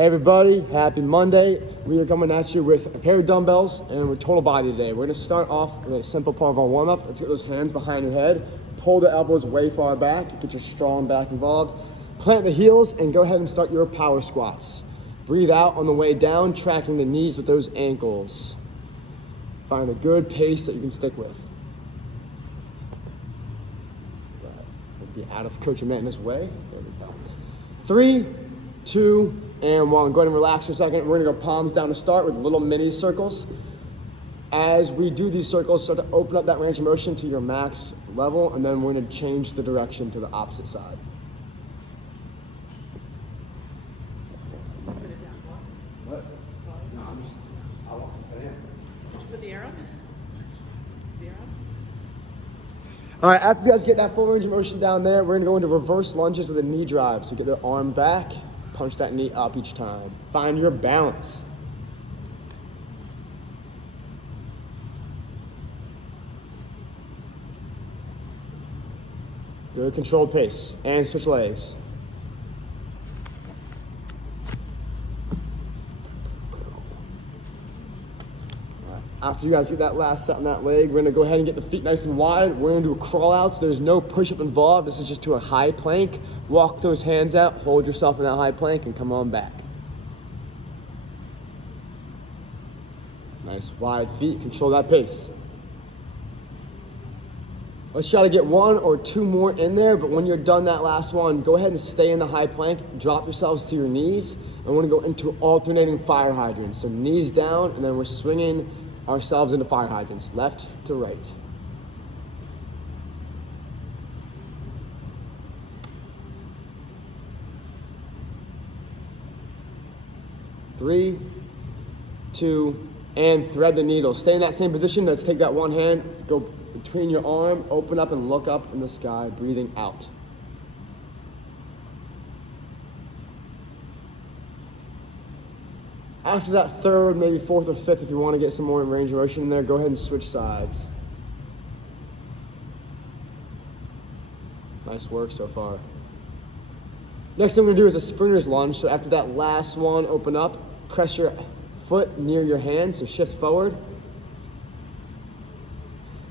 Hey everybody, happy Monday. We are coming at you with a pair of dumbbells and with total body today. We're gonna start off with a simple part of our warm up. Let's get those hands behind your head, pull the elbows way far back, get your strong back involved. Plant the heels and go ahead and start your power squats. Breathe out on the way down, tracking the knees with those ankles. Find a good pace that you can stick with. Be out of Coach Amanda's way. There we go. 3, 2, and 1. Go ahead and relax for a second. We're gonna go palms down to start with little mini circles. As we do these circles, start to open up that range of motion to your max level, and then we're gonna change the direction to the opposite side. What? No, I want some fan. Put the arrow? All right, after you guys get that full range of motion down there, we're gonna go into reverse lunges with a knee drive. So get the arm back, punch that knee up each time. Find your balance. Good controlled pace, and switch legs. After you guys get that last set on that leg, we're gonna go ahead and get the feet nice and wide. We're gonna do a crawl out, so there's no push-up involved. This is just to a high plank. Walk those hands out, hold yourself in that high plank, and come on back. Nice wide feet, control that pace. Let's try to get 1 or 2 more in there, but when you're done that last one, go ahead and stay in the high plank, drop yourselves to your knees, and we're gonna go into alternating fire hydrants. So knees down, and then we're swinging ourselves into fire hydrants, left to right. Three, 2, and thread the needle. Stay in that same position. Let's take that one hand, go between your arm, open up and look up in the sky, breathing out. After that third, maybe 4th or 5th, if you want to get some more range of motion in there, go ahead and switch sides. Nice work so far. Next thing we're gonna do is a sprinter's lunge. So after that last one, open up, press your foot near your hand, so shift forward.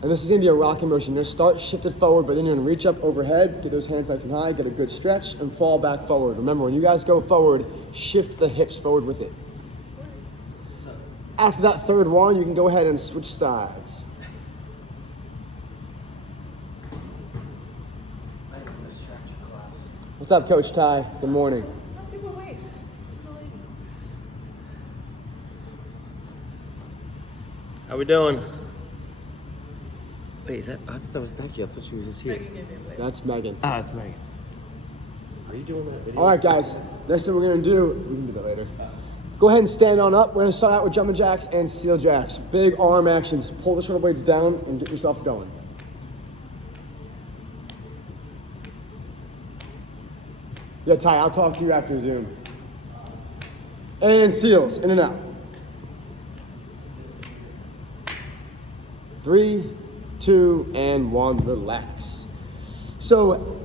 And this is gonna be a rocking motion. You're gonna start shifted forward, but then you're gonna reach up overhead, get those hands nice and high, get a good stretch, and fall back forward. Remember, when you guys go forward, shift the hips forward with it. After that third one, you can go ahead and switch sides. What's up, Coach Ty? Good morning. How we doing? Wait, is that? I thought that was Becky. I thought she was just here. That's Megan. Ah, it's Megan. Are you doing that video? All right, guys. Next thing we're gonna do, we can do that later. Go ahead and stand on up. We're gonna start out with jumping jacks and steel jacks. Big arm actions. Pull the shoulder blades down and get yourself going. Yeah, Ty, I'll talk to you after Zoom. And seals, in and out. 3, 2, and 1, relax. So,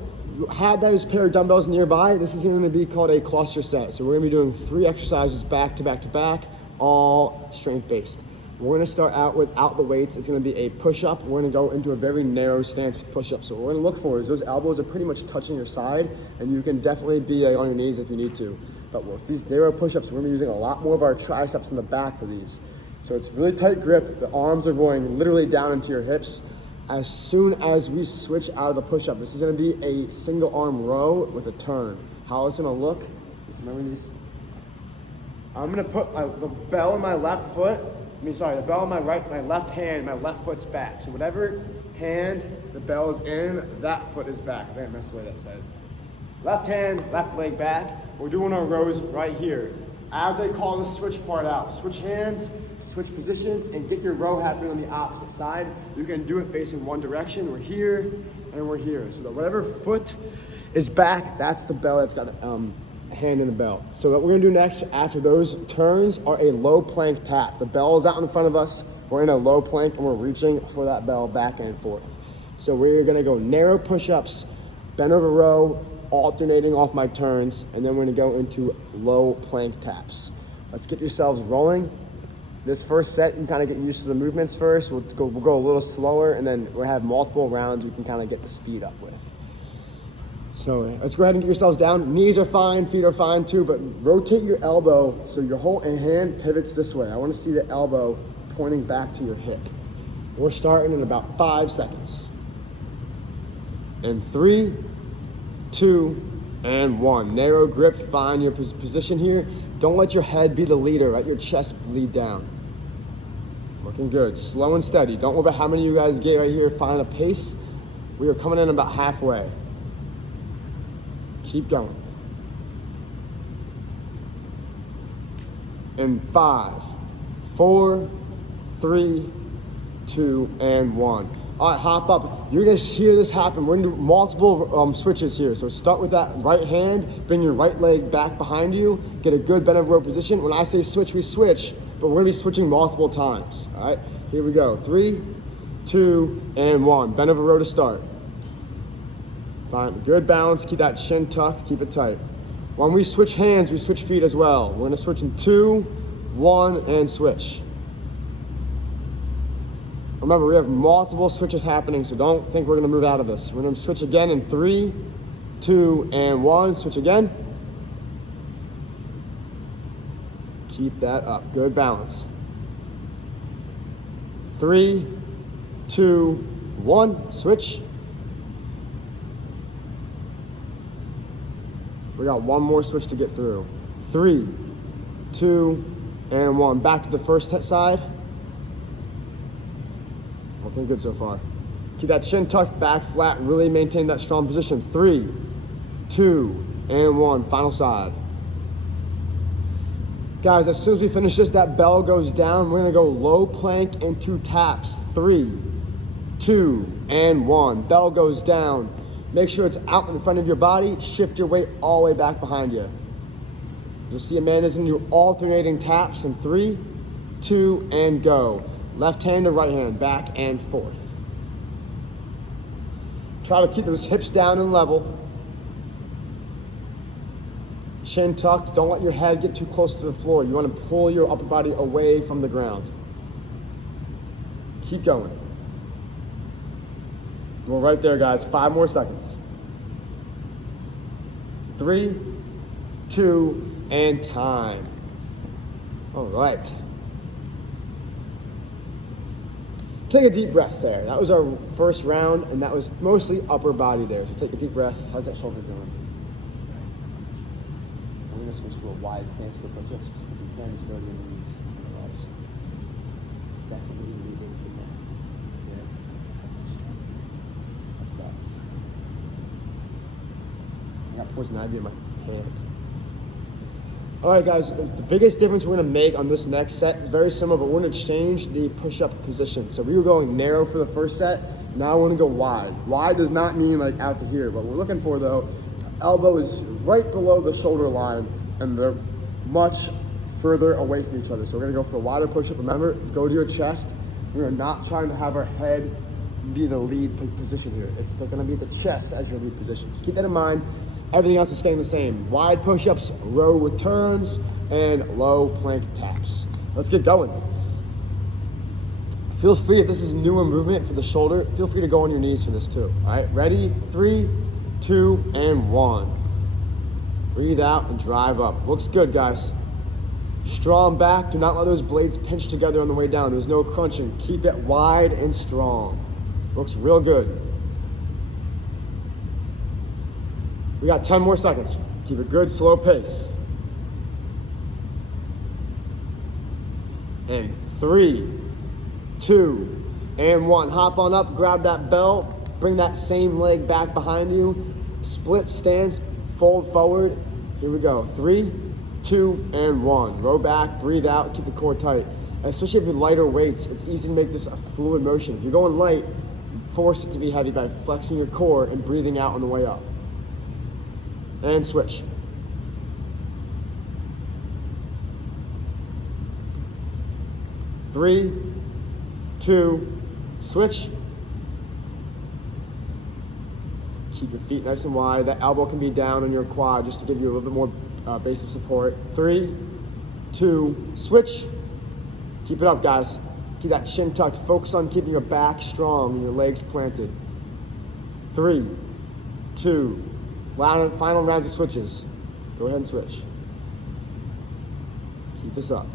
had those pair of dumbbells nearby. This is gonna be called a cluster set. So we're gonna be doing 3 exercises back to back to back, all strength based. We're gonna start out without the weights. It's gonna be a push-up. We're gonna go into a very narrow stance with push-up. So what we're gonna look for is those elbows are pretty much touching your side, and you can definitely be on your knees if you need to. But with these narrow push-ups, we're gonna be using a lot more of our triceps in the back for these. So it's really tight grip. The arms are going literally down into your hips. As soon as we switch out of the push-up, this is gonna be a single arm row with a turn. How it's gonna look, just remember these. I'm gonna put the bell in my left foot, the bell in my left hand, my left foot's back. So whatever hand the bell is in, that foot is back. I think I messed the way that said. Left hand, left leg back. We're doing our rows right here. As I call the switch part out, switch hands, switch positions, and get your row happening on the opposite side. You can do it facing one direction. We're here, and we're here. So that whatever foot is back, that's the bell that's got a hand in the bell. So what we're gonna do next after those turns are a low plank tap. The bell is out in front of us. We're in a low plank, and we're reaching for that bell back and forth. So we're gonna go narrow push-ups, bend over row, alternating off my turns, and then we're gonna go into low plank taps. Let's get yourselves rolling. This first set, you can kind of get used to the movements first. We'll go a little slower, and then we'll have multiple rounds we can kind of get the speed up with. So let's go ahead and get yourselves down. Knees are fine, feet are fine too, but rotate your elbow so your whole hand pivots this way. I want to see the elbow pointing back to your hip. We're starting in about 5 seconds. In 3, 2, and 1. Narrow grip, find your position here. Don't let your head be the leader, let your chest bleed down. Looking good, slow and steady. Don't worry about how many of you guys get right here. Find a pace. We are coming in about halfway. Keep going. In 5, 4, 3, 2, and 1. All right, hop up. You're gonna hear this happen. We're gonna do multiple switches here. So start with that right hand, bring your right leg back behind you, get a good bend over row position. When I say switch, we switch, but we're gonna be switching multiple times. All right, here we go. 3, 2, and 1. Bend over row to start. Find good balance, keep that chin tucked, keep it tight. When we switch hands, we switch feet as well. We're gonna switch in 2, 1, and switch. Remember, we have multiple switches happening, so don't think we're gonna move out of this. We're gonna switch again in 3, 2, and 1. Switch again. Keep that up, good balance. 3, 2, 1, switch. We got one more switch to get through. 3, 2, and 1. Back to the first side. Looking good so far. Keep that chin tucked, back flat, really maintain that strong position. 3, 2, and 1. Final side. Guys, as soon as we finish this, that bell goes down. We're gonna go low plank into taps. 3, 2, and 1. Bell goes down. Make sure it's out in front of your body. Shift your weight all the way back behind you. You'll see Amanda's gonna do alternating taps in 3, 2, and go. Left hand to right hand, back and forth. Try to keep those hips down and level. Chin tucked, don't let your head get too close to the floor. You wanna pull your upper body away from the ground. Keep going. We're right there, guys. 5 more seconds. 3, 2, and time. All right. Take a deep breath there. That was our first round, and that was mostly upper body there. So take a deep breath. How's that shoulder doing? We're gonna switch to a wide stance for the push-ups. If you can, just go to your knees. Otherwise, definitely lead into the neck. That sucks. I got poison ivy in my hand. All right, guys, the biggest difference we're gonna make on this next set is very similar, but we're gonna change the push-up position. So we were going narrow for the first set, now we're gonna go wide. Wide does not mean like out to here. What we're looking for though, elbow is right below the shoulder line, and they're much further away from each other. So we're gonna go for a wider push-up. Remember, go to your chest. We are not trying to have our head be the lead position here. It's gonna be the chest as your lead position. Just keep that in mind. Everything else is staying the same. Wide push-ups, row with turns, and low plank taps. Let's get going. Feel free, if this is a newer movement for the shoulder, feel free to go on your knees for this too. All right, ready? 3, 2, and 1. Breathe out and drive up. Looks good, guys. Strong back. Do not let those blades pinch together on the way down. There's no crunching. Keep it wide and strong. Looks real good. We got 10 more seconds. Keep a good, slow pace. And 3, 2, and 1. Hop on up, grab that bell, bring that same leg back behind you. Split stance, fold forward. Here we go. 3, 2, and 1. Row back, breathe out, keep the core tight. Especially if you're lighter weights, it's easy to make this a fluid motion. If you're going light, force it to be heavy by flexing your core and breathing out on the way up. And switch. Three, 2, switch. Keep your feet nice and wide. That elbow can be down on your quad just to give you a little bit more base of support. 3, 2, switch. Keep it up, guys. Keep that chin tucked. Focus on keeping your back strong and your legs planted. 3, 2, final rounds of switches. Go ahead and switch. Keep this up.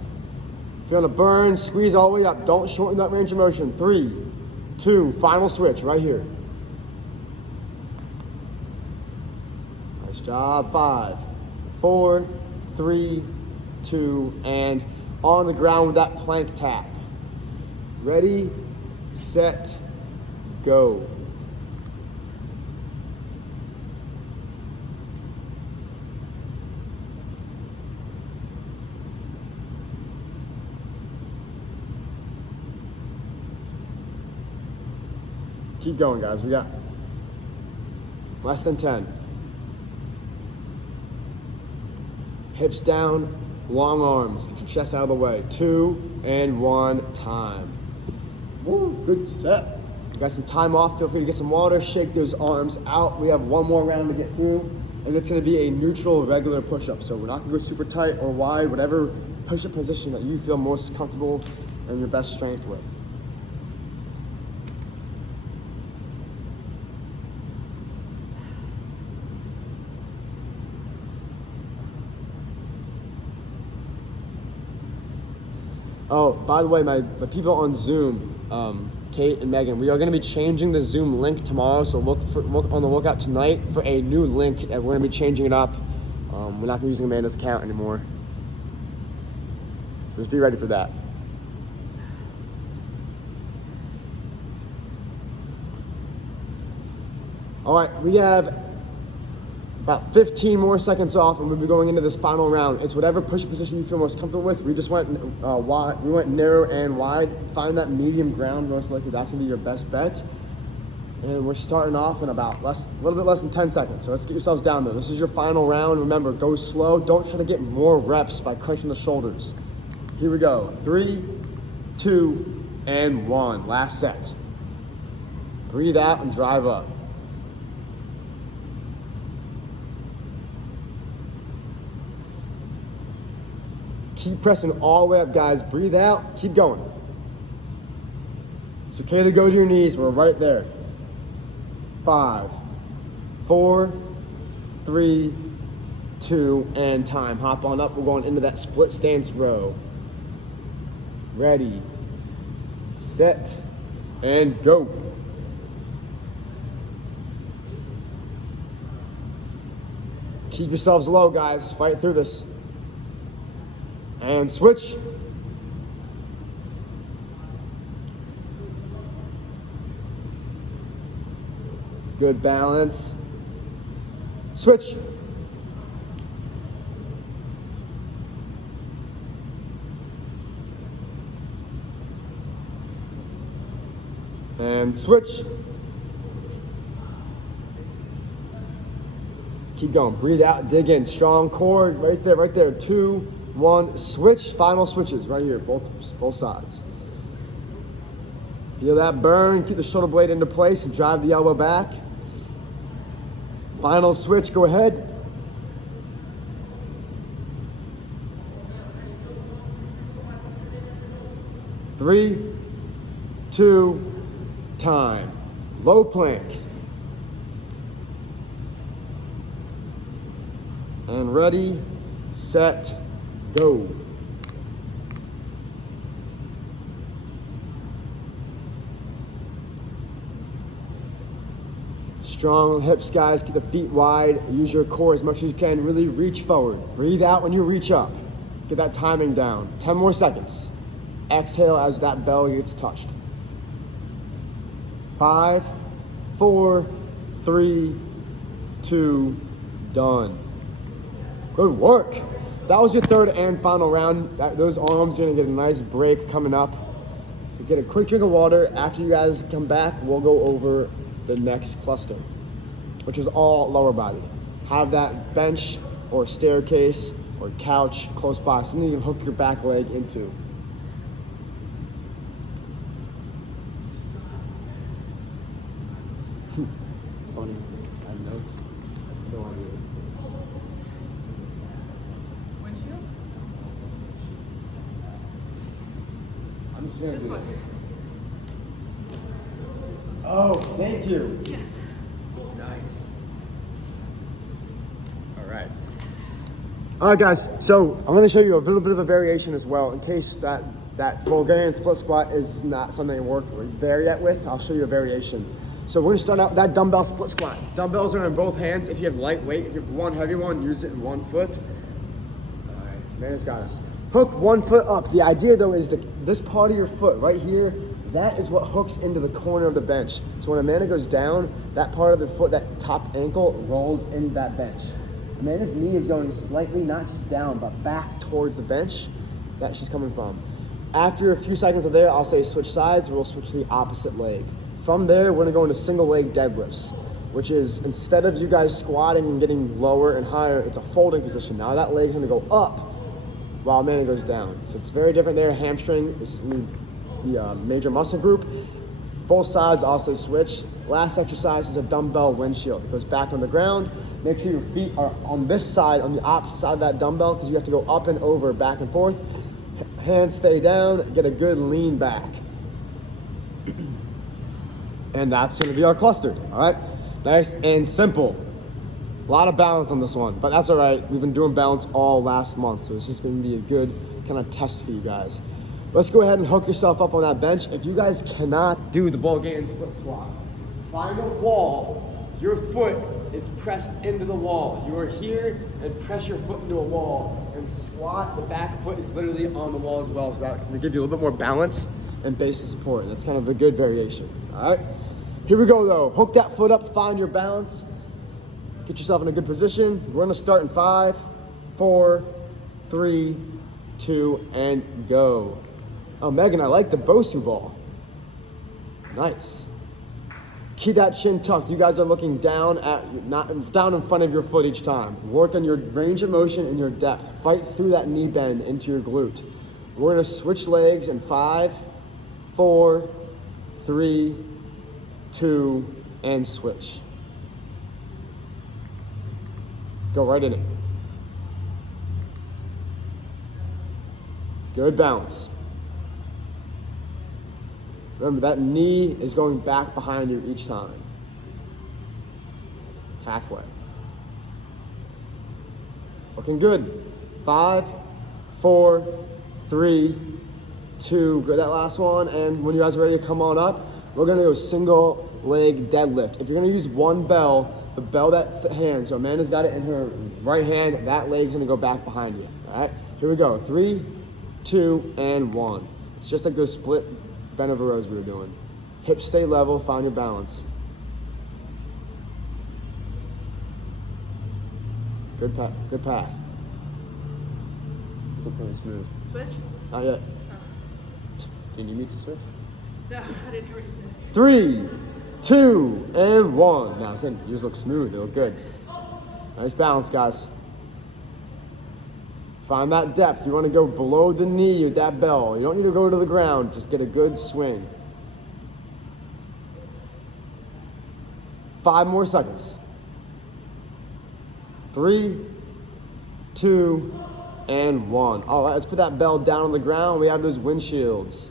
Feeling a burn, squeeze all the way up. Don't shorten that range of motion. 3, 2, final switch right here. Nice job. 5, 4, 3, 2, and on the ground with that plank tap. Ready, set, go. Keep going, guys. We got less than 10. Hips down, long arms. Get your chest out of the way. 2 and 1 time. Woo, good set. You got some time off. Feel free to get some water. Shake those arms out. We have one more round to get through, and it's going to be a neutral, regular push-up. So we're not going to go super tight or wide, whatever push-up position that you feel most comfortable and your best strength with. Oh, by the way, my people on Zoom, Kate and Megan, we are going to be changing the Zoom link tomorrow, so look on the lookout tonight for a new link. We're going to be changing it up. We're not going to be using Amanda's account anymore. So just be ready for that. All right, we have about 15 more seconds off, and we'll be going into this final round. It's whatever push-up position you feel most comfortable with. We just went wide. We went narrow and wide. Find that medium ground. Most likely, that's gonna be your best bet. And we're starting off in about a little bit less than 10 seconds. So let's get yourselves down there. This is your final round. Remember, go slow. Don't try to get more reps by crunching the shoulders. Here we go. 3, 2, and 1. Last set. Breathe out and drive up. Keep pressing all the way up, guys. Breathe out. Keep going. It's okay to go to your knees. We're right there. 5, 4, 3, 2, and time. Hop on up. We're going into that split stance row. Ready, set, and go. Keep yourselves low, guys. Fight through this. And switch. Good balance. Switch. And switch. Keep going. Breathe out, dig in. Strong core. Right there, right there. 2, 1, switch. Final switches right here, both sides. Feel that burn. Keep the shoulder blade into place and drive the elbow back. Final switch, go ahead. Three, 2, time. Low plank. And ready, set, go. Strong hips, guys. Keep the feet wide. Use your core as much as you can. Really reach forward. Breathe out when you reach up. Get that timing down. 10 more seconds. Exhale as that belly gets touched. 5, 4, 3, 2, done. Good work. That was your third and final round. Those arms are gonna get a nice break coming up. So get a quick drink of water. After you guys come back, we'll go over the next cluster, which is all lower body. Have that bench or staircase or couch close by, something you can hook your back leg into. It's funny. Who's gonna This do one. this? Oh, thank you. Yes. Nice. All right. All right, guys. So I'm going to show you a little bit of a variation as well, in case that Bulgarian split squat is not something we're there yet with. I'll show you a variation. So we're going to start out with that dumbbell split squat. Dumbbells are in both hands. If you have lightweight, if you have one heavy one, use it in one foot. All right, man has got us. Hook one foot up. The idea though is that this part of your foot right here, that is what hooks into the corner of the bench. So when Amanda goes down, that part of the foot, that top ankle rolls into that bench. Amanda's knee is going slightly, not just down, but back towards the bench that she's coming from. After a few seconds of there, I'll say switch sides, we'll switch to the opposite leg. From there, we're gonna go into single leg deadlifts, which is instead of you guys squatting and getting lower and higher, it's a folding position. Now that leg's gonna go up while Amanda goes down. So it's very different there. Hamstring is the major muscle group. Both sides also switch. Last exercise is a dumbbell windshield. It goes back on the ground. Make sure your feet are on this side, on the opposite side of that dumbbell, because you have to go up and over, back and forth. Hands stay down, get a good lean back. And that's gonna be our cluster, all right? Nice and simple. A lot of balance on this one, but that's all right. We've been doing balance all last month, so it's just gonna be a good kind of test for you guys. Let's go ahead and hook yourself up on that bench. If you guys cannot do the Bulgarian split squat, find a wall. Your foot is pressed into the wall. You are here and press your foot into a wall and squat. The back foot is literally on the wall as well, so that's gonna give you a little bit more balance and base of support. That's kind of a good variation, all right? Here we go though. Hook that foot up, find your balance. Get yourself in a good position. We're gonna start in 5, 4, 3, 2, and go. Oh, Megan, I like the Bosu ball. Nice. Keep that chin tucked. You guys are looking down down in front of your foot each time. Work on your range of motion and your depth. Fight through that knee bend into your glute. We're gonna switch legs in 5, 4, 3, 2, and switch. Go right in it. Good balance. Remember, that knee is going back behind you each time. Halfway. Looking good. 5, 4, 3, 2. Good, that last one. And when you guys are ready to come on up, we're gonna go single leg deadlift. If you're gonna use one bell, the bell that's the hand, so Amanda's got it in her right hand, that leg's gonna go back behind you, all right? Here we go, 3, 2, and 1. It's just like those split bent over rows we were doing. Hips stay level, find your balance. Good path. It's really smooth. Switch? Not yet. Oh. Do you need me to switch? No, I didn't hear what you said. 3, 2, and 1. Now, yours look smooth, they look good. Nice balance, guys. Find that depth. You want to go below the knee with that bell. You don't need to go to the ground. Just get a good swing. 5 more seconds. 3, 2, and 1. All right, let's put that bell down on the ground. We have those windshields.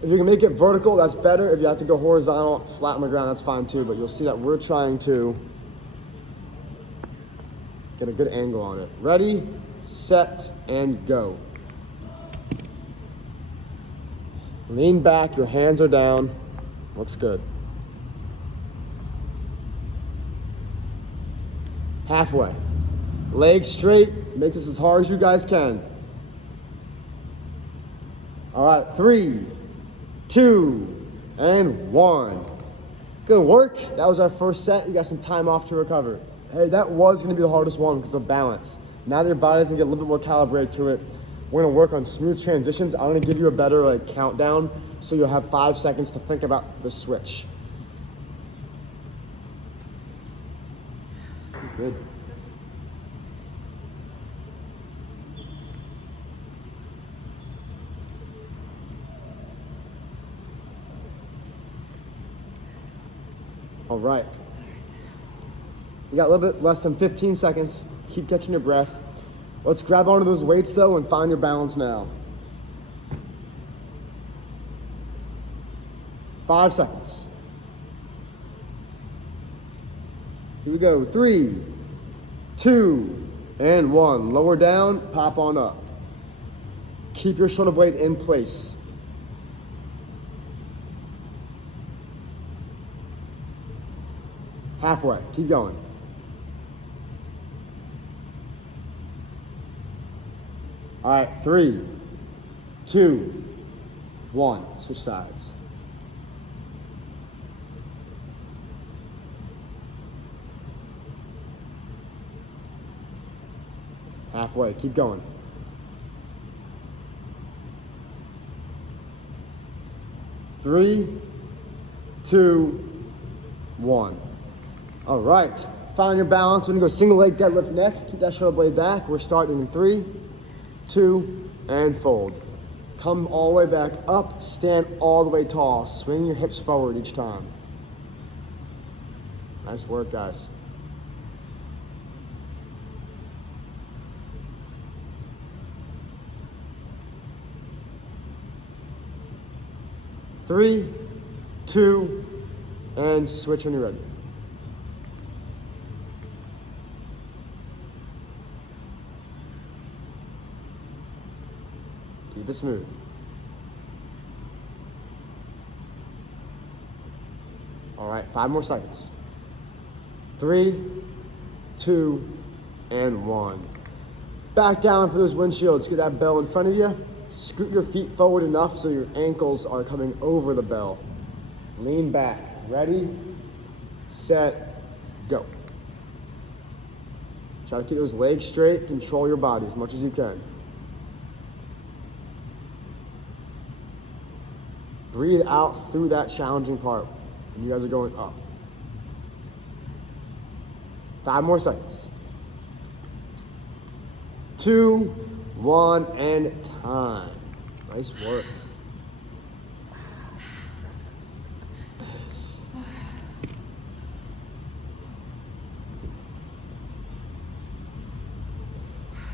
If you can make it vertical, that's better. If you have to go horizontal, flat on the ground, that's fine too. But you'll see that we're trying to get a good angle on it. Ready, set, and go. Lean back, your hands are down. Looks good. Halfway. Legs straight, make this as hard as you guys can. All right, 3, 2, and 1. Good work. That was our first set. You got some time off to recover. Hey, that was gonna be the hardest one because of balance. Now that your body's gonna get a little bit more calibrated to it, we're gonna work on smooth transitions. I'm gonna give you a better countdown so you'll have 5 seconds to think about the switch. That's good. All right. We got a little bit less than 15 seconds. Keep catching your breath. Let's grab onto those weights though and find your balance now. 5 seconds. Here we go. 3, 2, and 1. Lower down, pop on up. Keep your shoulder blade in place. Halfway. Keep going. All right, 3, 2, 1. Switch sides. Halfway. Keep going. Three, two, one. All right. Find your balance. We're gonna go single leg deadlift next. Keep that shoulder blade back. We're starting in 3, 2, and fold. Come all the way back up. Stand all the way tall. Swing your hips forward each time. Nice work, guys. Three, two, and switch when you're ready. Keep it smooth. All right, 5 more seconds. 3, 2, and 1. Back down for those windshields. Get that bell in front of you. Scoot your feet forward enough so your ankles are coming over the bell. Lean back. Ready, set, go. Try to keep those legs straight. Control your body as much as you can. Breathe out through that challenging part when you guys are going up. 5 more seconds. 2, 1, and time. Nice work.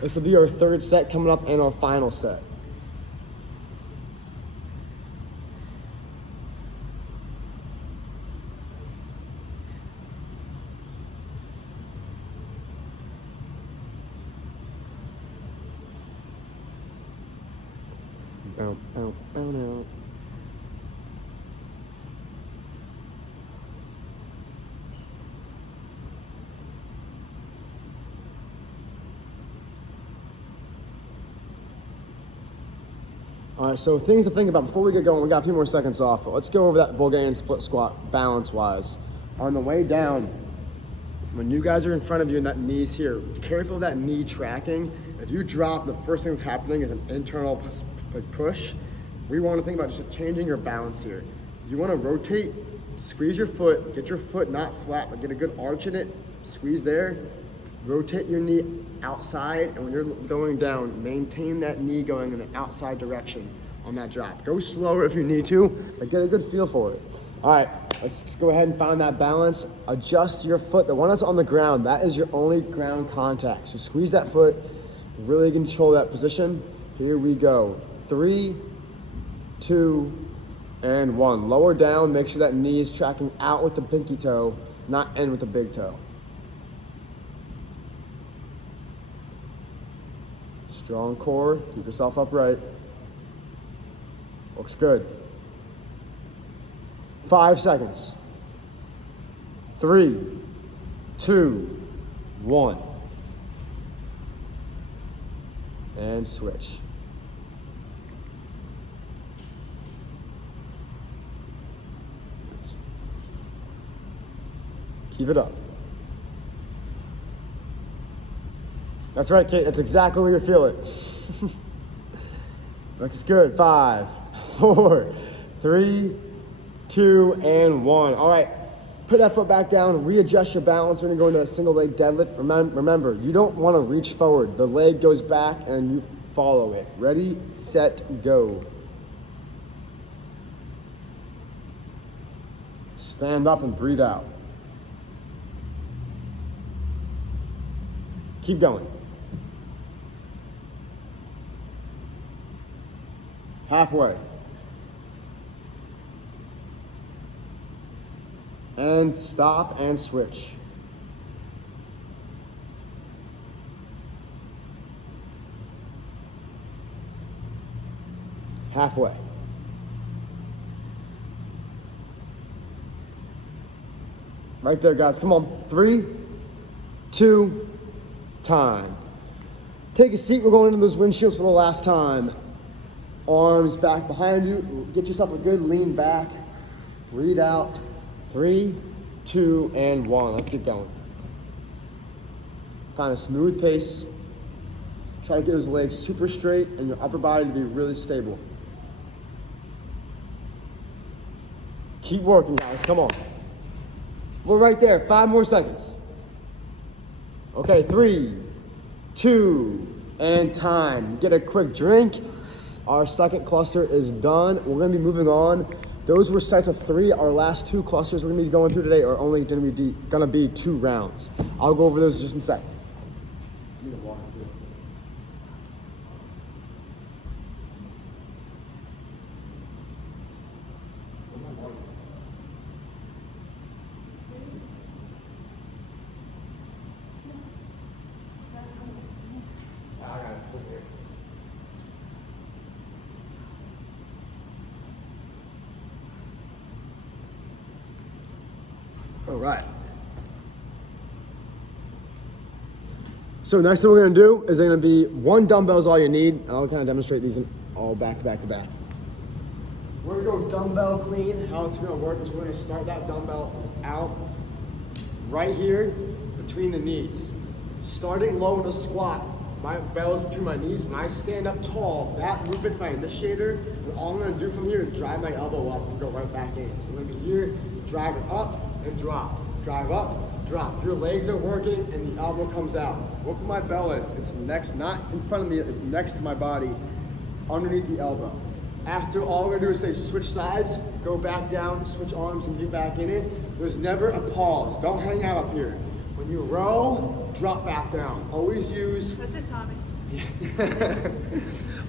This will be our 3rd set coming up and our final set. Bow, bow, bow, now. All right, so things to think about before we get going. We got a few more seconds off, but let's go over that Bulgarian split squat balance-wise. On the way down, when you guys are in front of you and that knee's here, careful of that knee tracking. If you drop, the first thing that's happening is an internal push. We want to think about just changing your balance here. You want to rotate, squeeze your foot, get your foot not flat, but get a good arch in it, squeeze there, rotate your knee outside, and when you're going down, maintain that knee going in the outside direction on that drop. Go slower if you need to, but get a good feel for it. All right, let's go ahead and find that balance. Adjust your foot. The one that's on the ground, that is your only ground contact. So squeeze that foot, really control that position. Here we go. 3, 2, and 1. Lower down, make sure that knee is tracking out with the pinky toe, not in with the big toe. Strong core, keep yourself upright. Looks good. 5 seconds. 3, 2, 1. And switch. Keep it up. That's right, Kate. That's exactly where you feel it. Looks good. 5, 4, 3, 2, and 1. All right. Put that foot back down. Readjust your balance. We're going to go into a single leg deadlift. Remember, you don't want to reach forward. The leg goes back and you follow it. Ready, set, go. Stand up and breathe out. Keep going. Halfway. and stop and switch. Halfway. Right there, guys. Come on. 3, 2, time. Take a seat. We're going into those windshields for the last time. Arms back behind you. Get yourself a good lean back. Breathe out. 3, 2, and 1. Let's get going. Find a smooth pace. Try to get those legs super straight and your upper body to be really stable. Keep working, guys. Come on. We're right there. 5 more seconds. Okay, 3, 2, and time. Get a quick drink. Our second cluster is done. We're going to be moving on. Those were sets of 3. Our last 2 clusters we're going to be going through today are only going to be 2 rounds. I'll go over those just in a sec. All right. So next thing we're gonna do is gonna be 1 dumbbell is all you need. I'll kind of demonstrate these in all back to back to back. We're gonna go dumbbell clean. How it's gonna work is we're gonna start that dumbbell out right here between the knees. Starting low in a squat, my belly is between my knees. When I stand up tall, that movement's my initiator. And all I'm gonna do from here is drive my elbow up and go right back in. So we're gonna be here, drive it up and drop. Drive up, drop. Your legs are working and the elbow comes out. Look where my bell is. It's next, not in front of me, it's next to my body, underneath the elbow. After, all we're gonna do is say switch sides, go back down, switch arms and get back in it. There's never a pause. Don't hang out up here. When you roll, drop back down. Always use... That's it, Tommy.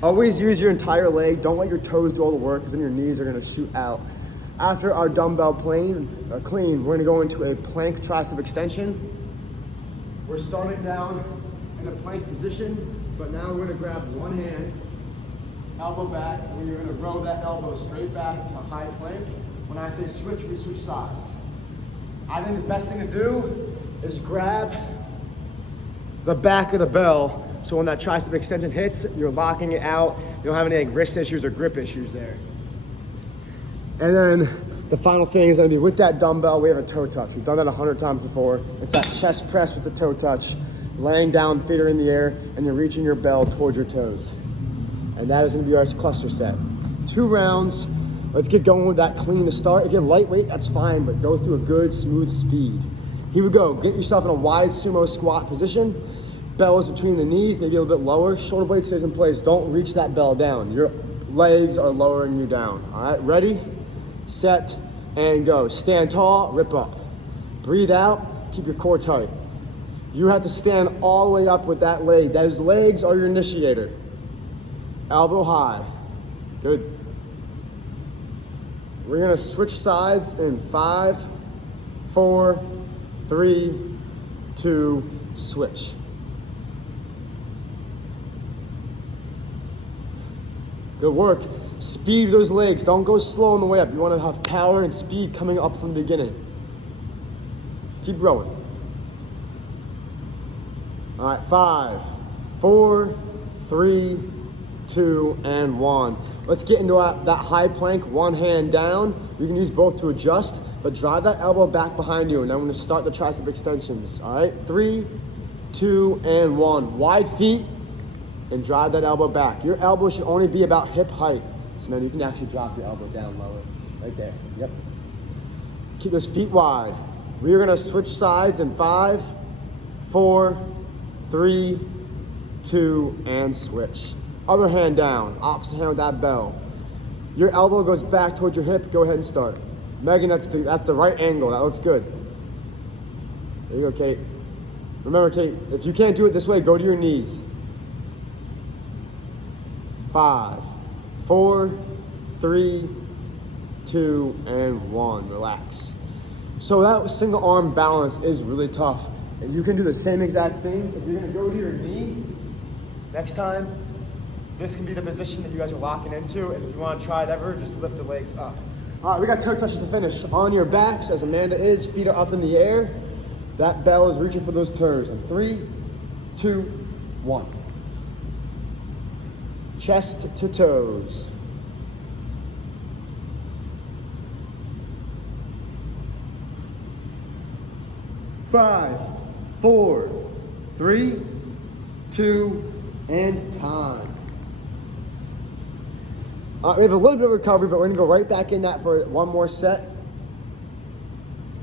Always use your entire leg. Don't let your toes do all the work because then your knees are gonna shoot out. After our dumbbell clean, we're gonna go into a plank tricep extension. We're starting down in a plank position, but now we're gonna grab one hand, elbow back, and you're gonna row that elbow straight back to a high plank. When I say switch, we switch sides. I think the best thing to do is grab the back of the bell, so when that tricep extension hits, you're locking it out. You don't have any like wrist issues or grip issues there. And then the final thing is gonna be with that dumbbell, we have a toe touch. We've done that 100 times before. It's that chest press with the toe touch, laying down, feet are in the air, and you're reaching your bell towards your toes. And that is gonna be our cluster set. 2 rounds. Let's get going with that clean to start. If you're lightweight, that's fine, but go through a good, smooth speed. Here we go. Get yourself in a wide sumo squat position. Bell is between the knees, maybe a little bit lower. Shoulder blade stays in place. Don't reach that bell down. Your legs are lowering you down. All right, ready, set, and go. Stand tall, rip up. Breathe out, keep your core tight. You have to stand all the way up with that leg. Those legs are your initiator. Elbow high. Good. We're gonna switch sides in 5, 4, 3, 2, switch. Good work. Speed those legs. Don't go slow on the way up. You want to have power and speed coming up from the beginning. Keep growing. All right, 5, 4, 3, 2, and 1. Let's get into that high plank, one hand down. You can use both to adjust, but drive that elbow back behind you, and then we're gonna start the tricep extensions. All right, 3, 2, and 1. Wide feet, and drive that elbow back. Your elbow should only be about hip height. So man, you can actually drop your elbow down lower. Right there, yep. Keep those feet wide. We're gonna switch sides in 5, 4, 3, 2, and switch. Other hand down, opposite hand with that bell. Your elbow goes back towards your hip, go ahead and start. Megan, that's the right angle, that looks good. There you go, Kate. Remember, Kate, if you can't do it this way, go to your knees. 5, 4, 3, 2, and 1. Relax. So that single arm balance is really tough. And you can do the same exact things. If you're gonna go to your knee, next time, this can be the position that you guys are locking into. And if you wanna try it ever, just lift the legs up. All right, we got toe touches to finish. On your backs, as Amanda is, feet are up in the air. That bell is reaching for those toes. And 3, 2, 1. Chest to toes. 5, 4, 3, 2, and time. We have a little bit of recovery, but we're gonna go right back in that for one more set.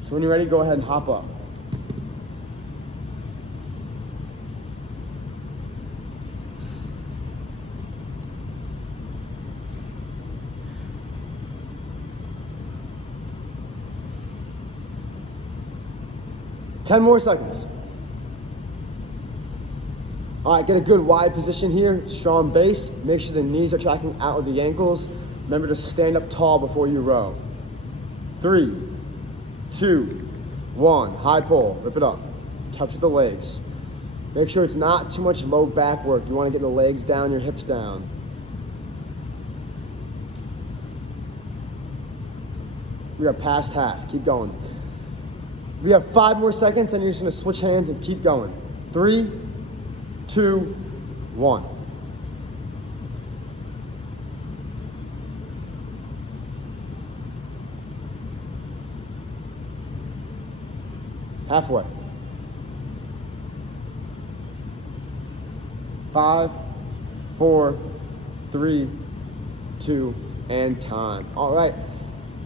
So when you're ready, go ahead and hop up. Ten more seconds. All right, get a good wide position here, strong base. Make sure the knees are tracking out of the ankles. Remember to stand up tall before you row. 3, 2, 1. High pull, rip it up. Touch with the legs. Make sure it's not too much low back work. You wanna get the legs down, your hips down. We are past half, keep going. We have 5 more seconds, and you're just gonna switch hands and keep going. 3, 2, 1. Halfway. 5, 4, 3, 2, and time. All right.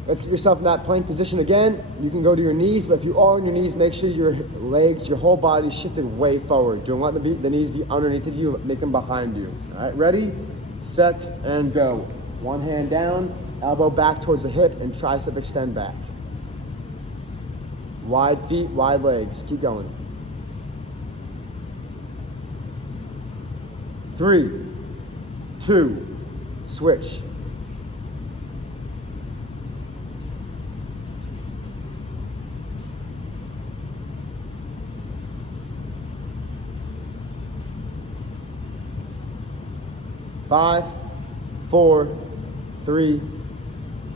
Let's get yourself in that plank position again. You can go to your knees, but if you are on your knees, make sure your legs, your whole body is shifted way forward. Don't let the knees be underneath of you, but make them behind you. All right, ready, set, and go. One hand down, elbow back towards the hip, and tricep extend back. Wide feet, wide legs. Keep going. 3, 2, switch. 5, 4, 3,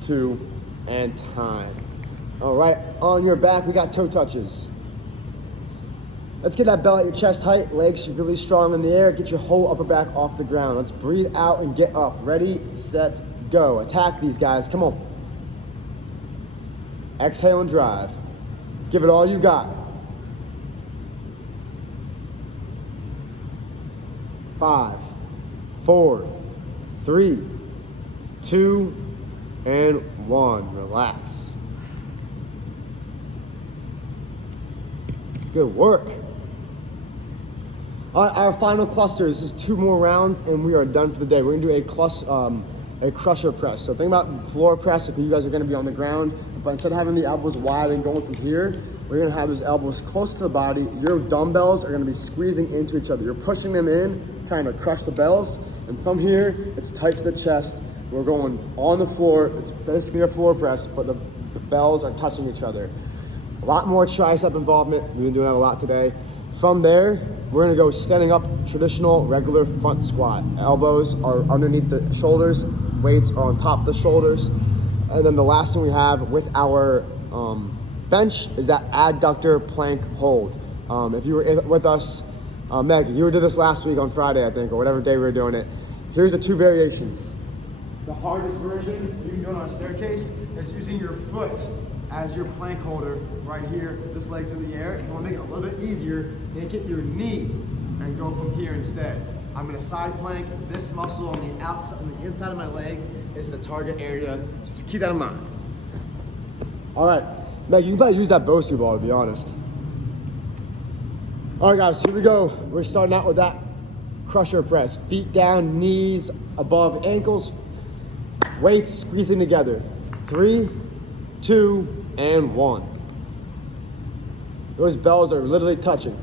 2, and time. All right, on your back, we got toe touches. Let's get that bell at your chest height, legs really strong in the air. Get your whole upper back off the ground. Let's breathe out and get up. Ready, set, go. Attack these guys, come on. Exhale and drive. Give it all you got. 5, 4, 3, 2, and 1. Relax. Good work. All right, our final cluster. This is 2 more rounds, and we are done for the day. We're gonna do a crusher press. So think about floor press. If you guys are gonna be on the ground, but instead of having the elbows wide and going from here, we're gonna have those elbows close to the body. Your dumbbells are gonna be squeezing into each other. You're pushing them in, trying to crush the bells. And from here, it's tight to the chest. We're going on the floor. It's basically a floor press, but the bells are touching each other. A lot more tricep involvement. We've been doing that a lot today. From there, we're gonna go standing up, traditional, regular front squat. Elbows are underneath the shoulders, weights are on top of the shoulders. And then the last thing we have with our bench is that adductor plank hold. If you were with us, Meg, you did this last week on Friday, I think, or whatever day we were doing it. Here's the 2 variations. The hardest version you can do on a staircase is using your foot as your plank holder right here. This leg's in the air. If you want to make it a little bit easier, make it your knee and go from here instead. I'm gonna side plank. This muscle on the outside, on the inside of my leg is the target area. So just keep that in mind. All right, Meg, you can probably use that Bosu ball, to be honest. All right, guys, here we go. We're starting out with that crusher press. Feet down, knees above ankles, weights squeezing together. 3, 2, and 1. Those bells are literally touching.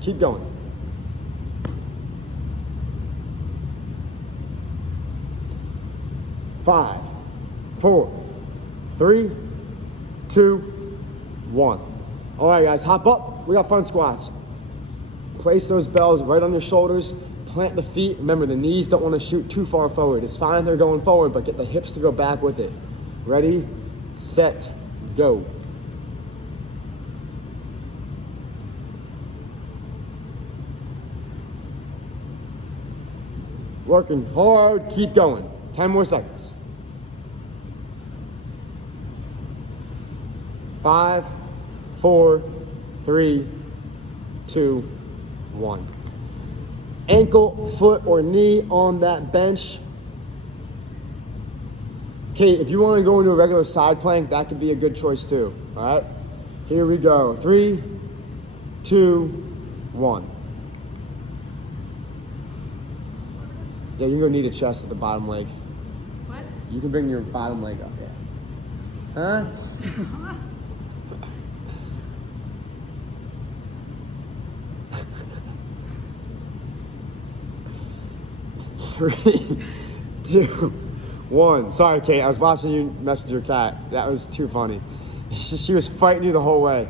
Keep going. 5, 4, 3, 2, 1. All right, guys, hop up. We got front squats. Place those bells right on your shoulders. Plant the feet. Remember, the knees don't want to shoot too far forward. It's fine if they're going forward, but get the hips to go back with it. Ready, set, go. Working hard, keep going. 10 more seconds. 5, 4, 3, 2, 1. Ankle, foot, or knee on that bench. Okay, if you want to go into a regular side plank, that could be a good choice too. All right, here we go. 3, 2, 1. Yeah, you can go knee to chest at the bottom leg. What? You can bring your bottom leg up. Yeah. Huh? 3, 2, 1. Sorry, Kate. I was watching you mess with your cat. That was too funny. She was fighting you the whole way.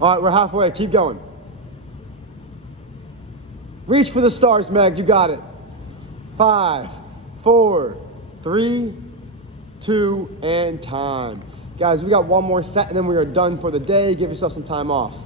All right, we're halfway. Keep going. Reach for the stars, Meg. You got it. 5, 4, 3, 2, and time. Guys, we got one more set and then we are done for the day. Give yourself some time off.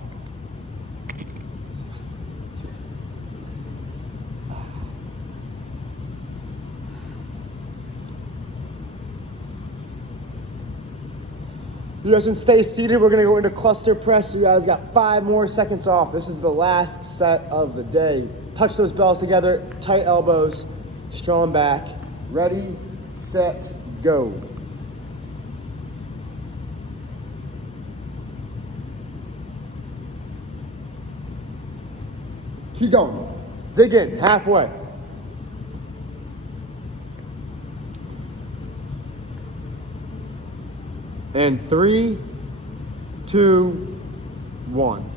You guys can stay seated. We're gonna go into cluster press. You guys got 5 more seconds off. This is the last set of the day. Touch those bells together, tight elbows, strong back. Ready, set, go. Keep going. Dig in, halfway. And 3, 2, 1.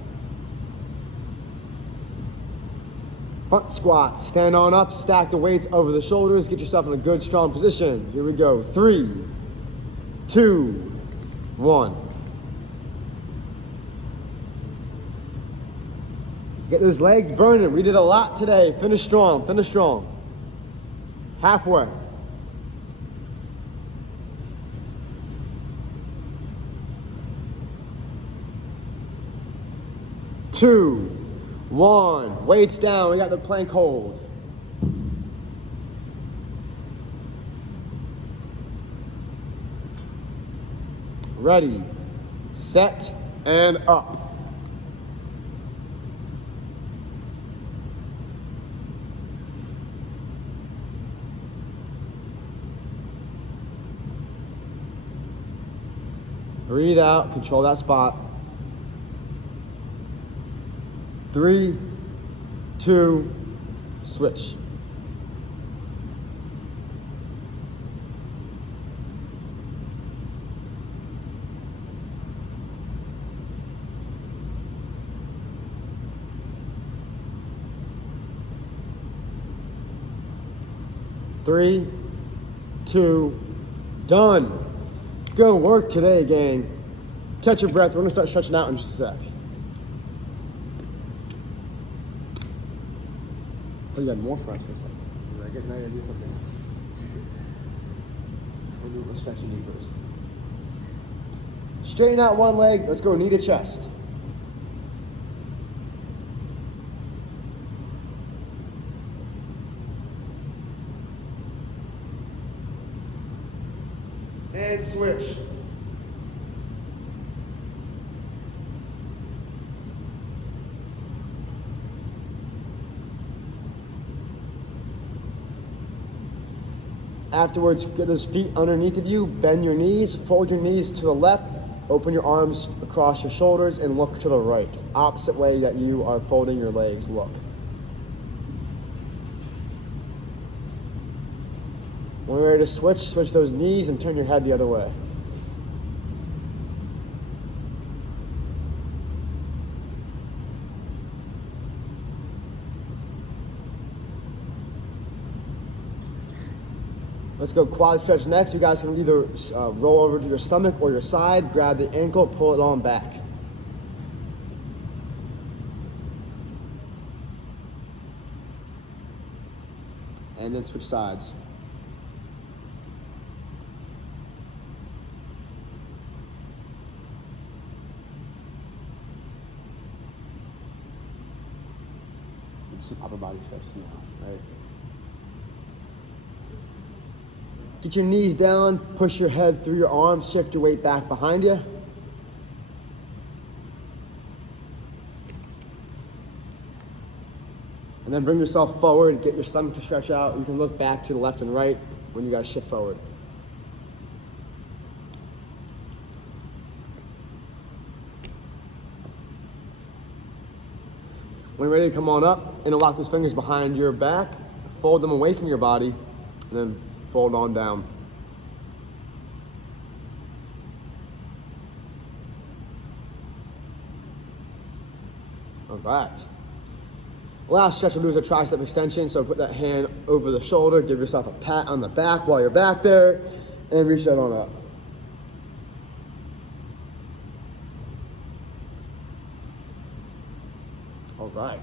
Front squat. Stand on up, stack the weights over the shoulders. Get yourself in a good, strong position. Here we go. 3, 2, 1. Get those legs burning. We did a lot today. Finish strong, finish strong. Halfway. 2, 1. Weights down. We got the plank hold. Ready, set, and up. Breathe out, control that spot. 3, 2, switch. Three, 2, done. Good work today, gang. Catch your breath. We're gonna start stretching out in just a sec. I thought you had more for us for a second. Now you gotta do something. We'll do the stretching knee first. Straighten out one leg. Let's go knee to chest. And switch. Afterwards, get those feet underneath of you, bend your knees, fold your knees to the left, open your arms across your shoulders, and look to the right. Opposite way that you are folding your legs, look. When you're ready to switch, switch those knees and turn your head the other way. Let's go quad stretch next. You guys can either roll over to your stomach or your side, grab the ankle, pull it on back. And then switch sides. Some upper body stretches now, right? Get your knees down, push your head through your arms, shift your weight back behind you. And then bring yourself forward, get your stomach to stretch out. You can look back to the left and right when you guys shift forward. When you're ready to come on up, interlock those fingers behind your back, fold them away from your body, and then fold on down. All right. Last stretch we'll do is a tricep extension, so put that hand over the shoulder, give yourself a pat on the back while you're back there, and reach that on up. All right.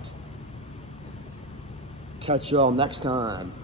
Catch you all next time.